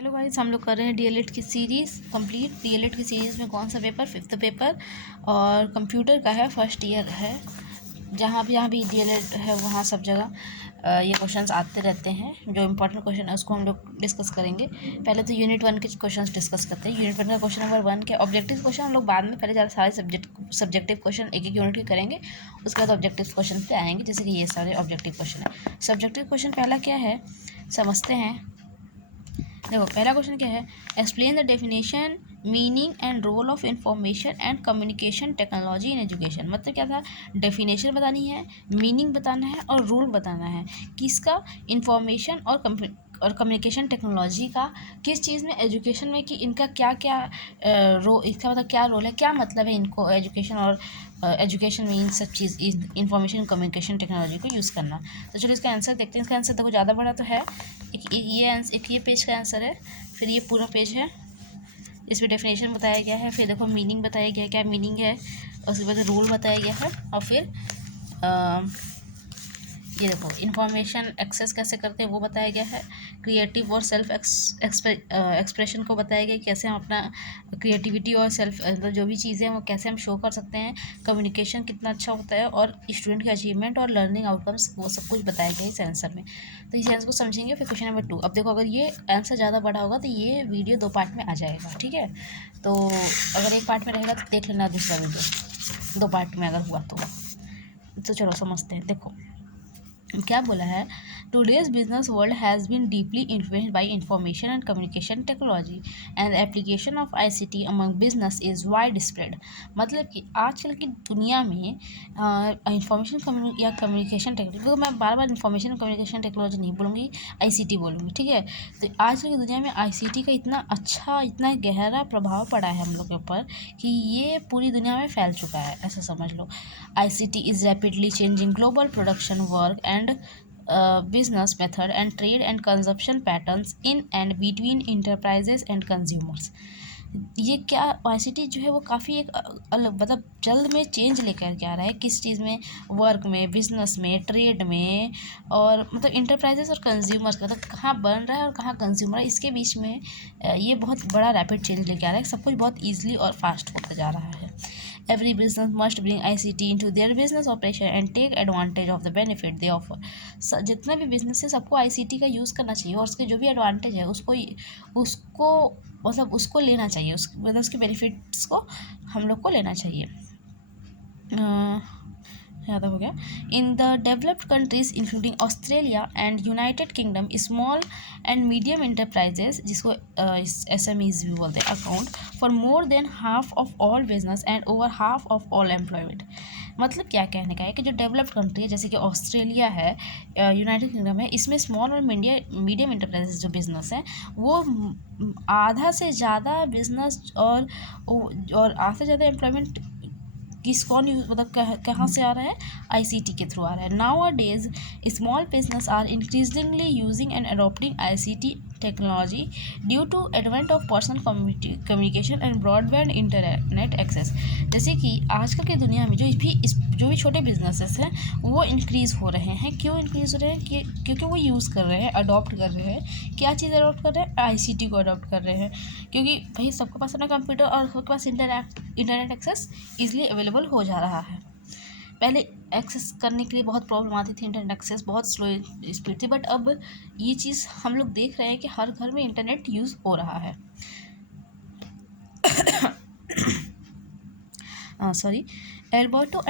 Hello guys, हम लोग कर रहे हैं डीएलएड की सीरीज़ कंप्लीट। डीएलएड की सीरीज़ में कौन सा पेपर, 5th पेपर और कंप्यूटर का है, फर्स्ट ईयर है। जहाँ भी डीएलएड है वहाँ सब जगह ये क्वेश्चंस आते रहते हैं। जो इम्पोर्टेंट क्वेश्चन है उसको हम लोग डिस्कस करेंगे। पहले तो यूनिट 1 के क्वेश्चंस डिस्कस करते हैं। यूनिट 1 का क्वेश्चन नंबर 1 के ऑब्जेक्टिव क्वेश्चन हम लोग बाद में, पहले ज़्यादा सारे सब्जेक्टिव क्वेश्चन एक यूनिट के करेंगे। उसके बाद ऑब्जेक्टिव क्वेश्चन पे आएंगे, जैसे कि ये सारे ऑब्जेक्टिव क्वेश्चन है। सब्जेक्टिव क्वेश्चन पहला क्या है समझते हैं। देखो, पहला क्वेश्चन क्या है, explain the definition, meaning and role of information and communication technology in education. मतलब क्या था, डेफिनेशन बतानी है, मीनिंग बताना है और रोल बताना है किसका, इंफॉर्मेशन और कम्युनिकेशन टेक्नोलॉजी का किस चीज़ में, एजुकेशन में, कि इनका क्या क्या इसका मतलब क्या रोल है, क्या मतलब है इनको एजुकेशन और एजुकेशन में इन सब चीज़ इंफॉर्मेशन कम्युनिकेशन टेक्नोलॉजी को यूज़ करना। तो चलो इसका आंसर देखते हैं। इसका आंसर देखो ज़्यादा बड़ा तो है, एक ये पेज का आंसर है, फिर ये पूरा पेज है। इसमें डेफिनेशन बताया गया है, फिर देखो मीनिंग बताया गया है, क्या मीनिंग है, और उसके बाद रूल बताया गया है, और फिर ये देखो इंफॉर्मेशन एक्सेस कैसे करते हैं वो बताया गया है। क्रिएटिव और सेल्फ एक्सप्रेशन को बताया गया, कैसे हम अपना क्रिएटिविटी और सेल्फ मतलब जो भी चीज़ें हैं वो कैसे हम शो कर सकते हैं। कम्युनिकेशन कितना अच्छा होता है, और स्टूडेंट के अचीवमेंट और लर्निंग आउटकम्स वो सब कुछ बताया गया इस आंसर में। तो इस आंसर को समझेंगे। फिर क्वेश्चन नंबर 2। अब देखो, अगर ये आंसर ज़्यादा बड़ा होगा तो ये वीडियो 2 पार्ट में आ जाएगा, ठीक है। तो अगर एक पार्ट में रहेगा तो देख लेना दूसरा वीडियो, 2 पार्ट में अगर हुआ तो चलो समझते हैं। देखो क्या बोला है, today's business world has been deeply influenced by information and communication technology and application of ICT among business is widespread. मतलब कि आजकल की दुनिया में इंफॉर्मेशन या कम्युनिकेशन टेक्नोलॉजी, तो मैं बार बार इंफॉर्मेशन कम्युनिकेशन टेक्नोलॉजी नहीं बोलूँगी, आईसीटी बोलूँगी, ठीक है। तो आजकल की दुनिया में आईसीटी का इतना अच्छा, इतना गहरा प्रभाव पड़ा है हम लोग के ऊपर कि ये पूरी दुनिया में फैल चुका है, ऐसा समझ लो। ICT is rapidly changing global production work and business method and trade and consumption patterns in and between enterprises and consumers। ये क्या, आईसीटी जो है वो काफ़ी एक अलग, मतलब जल्द में चेंज लेकर के आ रहा है। किस चीज़ में, वर्क में, बिजनेस में, ट्रेड में, और मतलब इंटरप्राइजेस और कंज्यूमर्स, मतलब कहाँ बन रहा है और कहाँ कंज्यूमर है, इसके बीच में ये बहुत बड़ा रैपिड चेंज लेके आ रहा है। सब कुछ बहुत ईजिली और फास्ट होता जा रहा है। Every business must bring ICT into their business operation and take advantage of the benefit they offer। जितना भी बिजनेस है सबको आईसीटी का यूज़ करना चाहिए, और उसके जो भी एडवांटेज है उसको मतलब उसको लेना चाहिए, मतलब उसके बेनिफिट्स को हम लोग को लेना चाहिए। ज़्यादा हो गया। In the developed countries including Australia and United kingdom, small and medium enterprises, जिसको SMEs भी बोलते हैं, account for more than half of all business and over half of all employment. मतलब क्या कहने का है कि जो डेवलप्ड कंट्री है, जैसे कि ऑस्ट्रेलिया है, यूनाइटेड किंगडम है, इसमें स्मॉल और मीडियम इंटरप्राइजेज जो बिजनेस है वो आधा से ज़्यादा बिजनेस और आधा से ज़्यादा एम्प्लॉयमेंट कौन यूज, मतलब कहाँ से आ रहा है, आईसीटी के थ्रू आ रहा है। Nowadays small business are increasingly using and adopting ICT technology due to advent of personal communication and broadband internet access. जैसे कि आजकल की दुनिया में जो भी छोटे बिजनेसेस हैं वो इंक्रीज़ हो रहे हैं। क्यों इंक्रीज़ हो रहे हैं, क्योंकि वो यूज़ कर रहे हैं, अडॉप्ट कर रहे हैं। क्या चीज़ अडॉप्ट कर रहे हैं, आईसीटी को अडॉप्ट कर रहे हैं, क्योंकि भाई सबके पास अपना कंप्यूटर और सबके पास इंटरनेट एक्सेस ईजिली अवेलेबल हो जा रहा है। पहले एक्सेस करने के लिए बहुत प्रॉब्लम आती थी, इंटरनेट एक्सेस बहुत स्लो स्पीड थी, बट अब ये चीज़ हम लोग देख रहे हैं कि हर घर में इंटरनेट यूज़ हो रहा है। Sorry, Alberto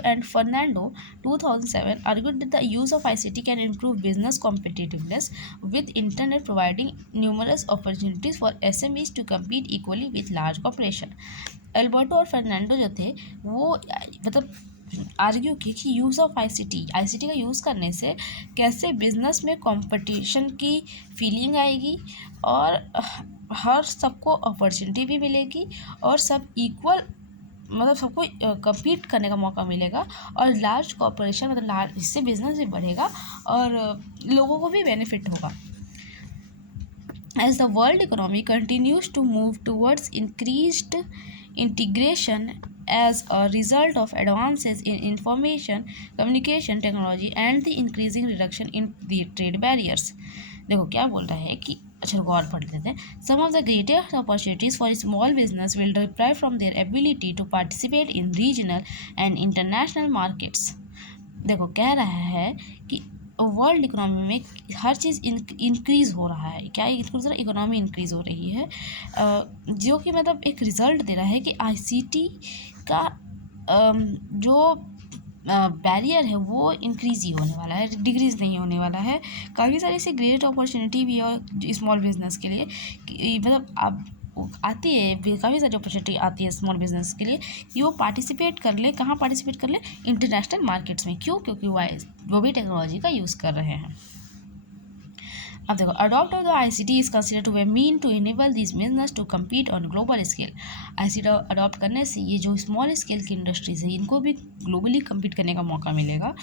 and Fernando 2007 argued that the use of ICT can improve business competitiveness, with internet providing numerous opportunities for SMEs to compete equally with large corporations। Alberto और फर्नांडो जो थे वो मतलब argue की कि यूज़ ऑफ आईसीटी का use करने से कैसे बिजनेस में कंपटीशन की फीलिंग आएगी, और हर सबको अपॉर्चुनिटी भी मिलेगी, और सब इक्वल, मतलब सबको कम्पीट करने का मौका मिलेगा, और लार्ज कॉर्पोरेशन मतलब इससे बिजनेस भी बढ़ेगा और लोगों को भी बेनिफिट होगा। As the world economy continues to move towards increased integration as a result of advances in information communication technology and the increasing reduction in the trade barriers। देखो क्या बोल रहा है कि अच्छा गौर पढ़ लेते हैं। Some of the greatest opportunities for small business will derive from their ability to participate in regional and international markets. देखो कह रहा है कि वर्ल्ड इकोनॉमी में हर चीज़ इंक्रीज़ हो रहा है। क्या इंक्रीज हो रहा है? इकोनॉमी इंक्रीज़ हो रही है, जो कि मतलब एक रिज़ल्ट दे रहा है कि आईसीटी का जो बैरियर है वो इंक्रीज़ ही होने वाला है, डिक्रीज़ नहीं होने वाला है। काफ़ी सारी ऐसी ग्रेट अपॉर्चुनिटी भी है स्मॉल बिजनेस के लिए मतलब आप आती है, काफ़ी सारी अपॉर्चुनिटी आती है स्मॉल बिजनेस के लिए कि वो पार्टिसिपेट कर ले। कहाँ पार्टिसिपेट कर ले? इंटरनेशनल मार्केट्स में। क्यों? क्योंकि वो भी टेक्नोलॉजी का यूज़ कर रहे हैं। अब देखो, adopt of the ICT is consider to be mean to enable this business to compete on global scale. ICT adopt करने से ये जो स्मॉल स्केल की इंडस्ट्रीज है इनको भी ग्लोबली कम्पीट करने का मौका मिलेगा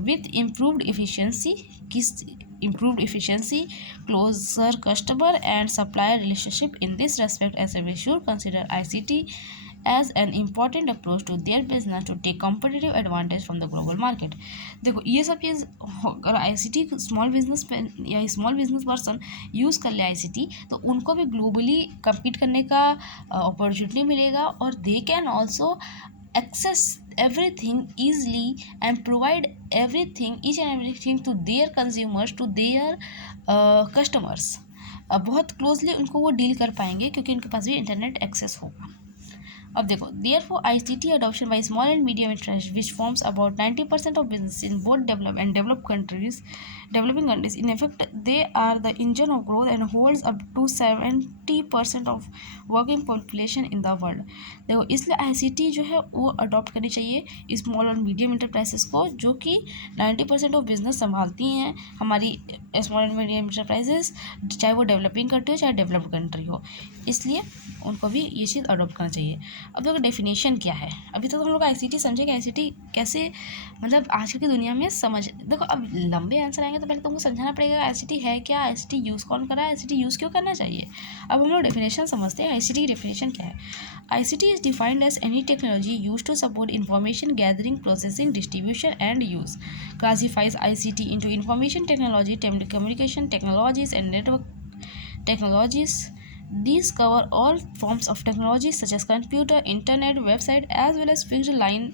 with improved efficiency. improved efficiency, closer customer and supplier relationship. In this respect, SME should consider ICT as an important approach to their business to take competitive advantage from the global market. देखो ये सब चीज़ अगर ICT small business या small business person use कर ले ICT तो उनको भी ग्लोबली compete करने का अपॉर्चुनिटी मिलेगा और they can also access everything easily and provide each and everything to their consumers, to their customers. बहुत क्लोजली उनको वो डील कर पाएंगे क्योंकि उनके पास भी इंटरनेट एक्सेस होगा। अब देखो, therefore ICT adoption by small and medium enterprises, which forms about 90% of business in both developed and developing countries, in effect they are the engine of growth and holds up to 70% of working population in the world. देखो इसलिए ICT जो है वो adopt करनी चाहिए small और medium enterprises को, जो कि 90% ऑफ बिजनेस संभालती हैं हमारी स्मॉल एंड मीडियम इंटरप्राइजेस, चाहे वो डेवलपिंग कंट्री हो चाहे डेवलप्ड कंट्री हो। इसलिए उनको भी ये चीज़ अडॉप्ट करना चाहिए। अब देखो डेफिनेशन क्या है। अभी तक तो हम लोग आईसीटी समझे कि आईसीटी कैसे मतलब आजकल की दुनिया में समझ। देखो अब लंबे आंसर आएंगे तो पहले तुमको समझाना पड़ेगा आईसीटी है क्या, आईसीटी यूज़ कौन कर रहा है, आईसीटी यूज़ क्यों करना चाहिए। अब हम लोग डेफिनेशन समझते हैं। आईसीटी की डेफिनेशन क्या है? ICT is defined as any technology use to support information gathering, processing, distribution and use. Classifies ICT into information technology, telecommunication technologies and network technologies. These cover all forms of technology such as computer, internet, website, as well as fixed line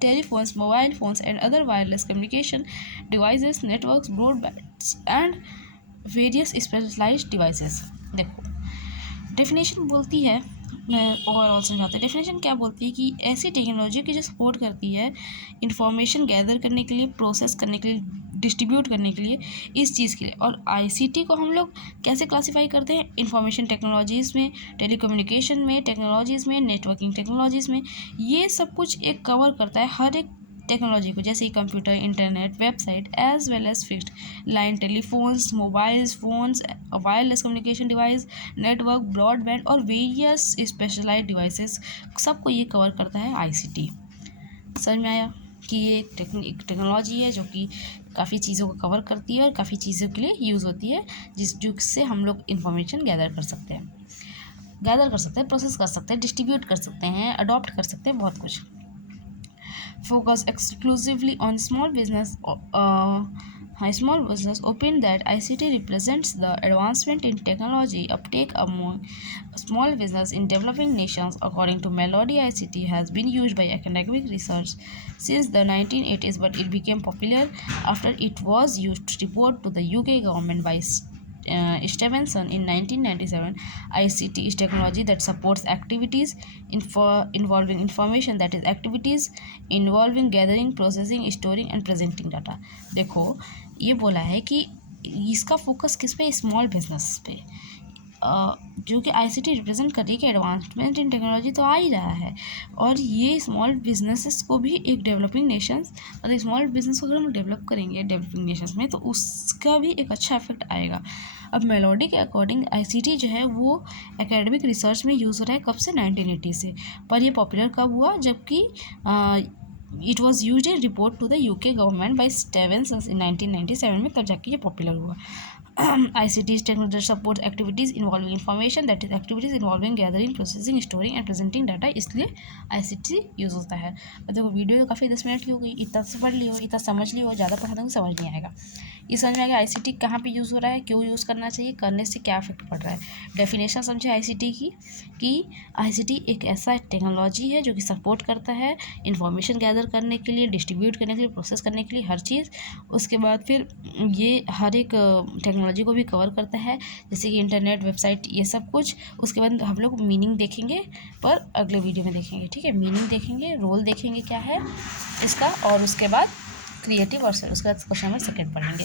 telephones, mobile phones, and other wireless communication devices, networks, broadbands, and various specialized devices. देखो definition बोलती है, मैं overall समझाती हूँ। Definition क्या बोलती है कि ऐसी टेक्नोलॉजी की जो सपोर्ट करती है इंफॉर्मेशन गैदर करने के लिए, प्रोसेस करने के लिए, डिस्ट्रीब्यूट करने के लिए, इस चीज़ के लिए। और आईसीटी को हम लोग कैसे क्लासीफाई करते हैं? इंफॉर्मेशन टेक्नोलॉजीज़ में, टेलीकम्युनिकेशन में, टेक्नोलॉजीज़ में, नेटवर्किंग टेक्नोलॉजीज़ में। ये सब कुछ एक कवर करता है हर एक टेक्नोलॉजी को, जैसे computer, internet, website, as well as fixed line telephones, mobiles phones, wireless communication device, network, broadband और वेरियस स्पेशलाइज्ड डिवाइसेस, सबको ये कवर करता है आईसीटी। समझ में आया कि ये टेक्नोलॉजी है जो कि काफ़ी चीज़ों को कवर करती है और काफ़ी चीज़ों के लिए यूज़ होती है, जिससे हम लोग इंफॉर्मेशन गैदर कर सकते हैं, प्रोसेस कर सकते हैं, डिस्ट्रीब्यूट कर सकते हैं, अडॉप्ट कर सकते हैं, बहुत कुछ। Focus exclusively on small business. Small business opined that ICT represents the advancement in technology uptake among small business in developing nations. According to Melody, ICT has been used by academic research since the 1980s, but it became popular after it was used to report to the UK government by Stevenson in 1997. ICT is technology that supports activities involving information, that is activities involving gathering, processing, storing and presenting data. देखो ये बोला है कि इसका focus किस पे? Small business पे, जो कि आईसीटी रिप्रेजेंट कर रही है कि एडवांसमेंट इन टेक्नोलॉजी तो आ ही रहा है और ये स्मॉल बिजनेसेस को भी एक डेवलपिंग नेशंस, मतलब स्मॉल बिजनेस को अगर हम डेवलप करेंगे डेवलपिंग नेशंस में तो उसका भी एक अच्छा इफेक्ट आएगा। अब मेलोडी के अकॉर्डिंग आईसीटी जो है वो एकेडमिक रिसर्च में यूज़ हो रहा है कब से? 1980 से। पर ये पॉपुलर कब हुआ? जबकि it was use in report to the UK government by Stevenson in 1997 में, तब जाके ये पॉपुलर हुआ। ICT technology supports activities involving information, that is activities involving gathering, processing, storing and presenting data, इसलिए ICT यूज़ होता है। और देखो वीडियो तो काफ़ी 10 मिनट की हो गई, इतना से पढ़ लियो, इतना समझ लियो, ज़्यादा पढ़ा दूँगी समझ नहीं आएगा। ये समझ में आएगा ICT कहाँ पे यूज़ हो रहा है, क्यों यूज़ करना चाहिए, करने से क्या इफेक्ट पड़ रहा है। डेफिनेशन समझे ICT की, कि ICT एक ऐसा टेक्नोलॉजी है जो कि सपोर्ट करता है इंफॉर्मेशन गैदर करने के लिए, डिस्ट्रीब्यूट करने के लिए, प्रोसेस करने के लिए, हर चीज़। उसके बाद फिर ये हर एक टेक्नोलॉजी को भी कवर करता है, जैसे कि इंटरनेट, वेबसाइट, ये सब कुछ। उसके बाद हम लोग मीनिंग देखेंगे, पर अगले वीडियो में देखेंगे, ठीक है। मीनिंग देखेंगे, रोल देखेंगे क्या है इसका, और उसके बाद क्रिएटिव और उसके बाद क्वेश्चन नंबर 2 पढ़ेंगे।